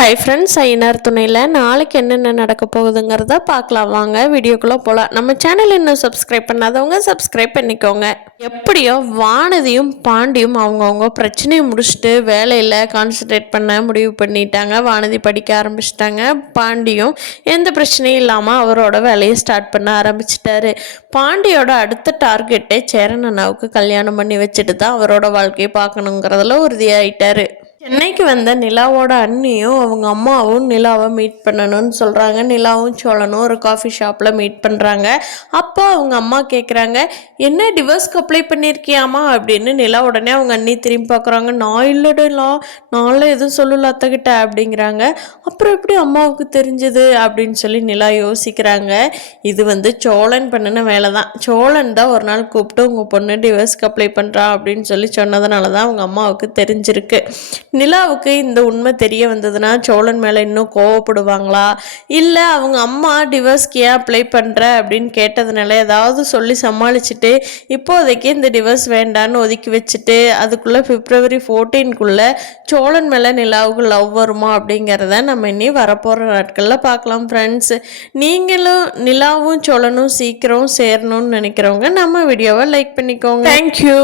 Hi friends, Ayyanar துணையில் நாளைக்கு என்னென்ன நடக்க போகுதுங்கிறத பார்க்கலாம். வாங்க வீடியோக்குள்ளே போகலாம். நம்ம சேனல் இன்னும் சப்ஸ்கிரைப் பண்ணாதவங்க சப்ஸ்கிரைப் பண்ணிக்கோங்க. எப்படியோ வானதியும் பாண்டியும் அவங்கவுங்க பிரச்சனையை முடிச்சுட்டு வேலையில் கான்சன்ட்ரேட் பண்ண முடிவு பண்ணிட்டாங்க. வானதி படிக்க ஆரம்பிச்சிட்டாங்க. பாண்டியும் எந்த பிரச்சனையும் இல்லாமல் அவரோட வேலையை ஸ்டார்ட் பண்ண ஆரம்பிச்சிட்டாரு. பாண்டியோட அடுத்த டார்கெட்டே சேரன் அண்ணாவுக்கு கல்யாணம் பண்ணி வச்சுட்டு தான் அவரோட வாழ்க்கையை பார்க்கணுங்கிறதுல உறுதியாயிட்டாரு. சென்னைக்கு வந்த நிலாவோட அண்ணியும் அவங்க அம்மாவும் நிலாவை மீட் பண்ணணும்னு சொல்கிறாங்க. நிலாவும் சோழனும் ஒரு காஃபி ஷாப்பில் மீட் பண்ணுறாங்க. அப்போ அவங்க அம்மா கேட்குறாங்க, என்ன டிவோர்ஸ்க்கு அப்ளை பண்ணியிருக்கியாமா அப்படின்னு. நிலா உடனே அவங்க அண்ணி திரும்பி பார்க்குறாங்க. நான் இல்லைடா, நான்லாம் எதுவும் சொல்லல அத்தைக்கிட்ட அப்படிங்கிறாங்க. அப்புறம் எப்படி அம்மாவுக்கு தெரிஞ்சது அப்படின்னு சொல்லி நிலா யோசிக்கிறாங்க. இது சோழன் பண்ணின வேலை தான். சோழன் தான் ஒரு நாள் கூப்பிட்டு உங்கள் பொண்ணு டிவோர்ஸ்க்கு அப்ளை பண்ணுறா அப்படின்னு சொல்லி சொன்னதுனால தான் அவங்க அம்மாவுக்கு தெரிஞ்சிருக்கு. நிலாவுக்கு இந்த உண்மை தெரிய வந்ததுன்னா சோழன் மேலே இன்னும் கோவப்படுவாங்களா, இல்லை அவங்க அம்மா டிவோர்ஸ்க்கு ஏன் அப்ளை பண்ணுற அப்படின்னு கேட்டதுனால ஏதாவது சொல்லி சமாளிச்சுட்டு இப்போதைக்கு இந்த டிவோர்ஸ் வேண்டான்னு ஒதுக்கி வச்சுட்டு அதுக்குள்ளே February 14 சோழன் மேலே நிலாவுக்கு லவ் வருமா அப்படிங்கிறத நம்ம இனி வரப்போகிற நாட்களில் பார்க்கலாம். ஃப்ரெண்ட்ஸ், நீங்களும் நிலாவும் சோழனும் சீக்கிரம் சேரணும்னு நினைக்கிறவங்க நம்ம வீடியோவை லைக் பண்ணிக்கோங்க. தேங்க்யூ.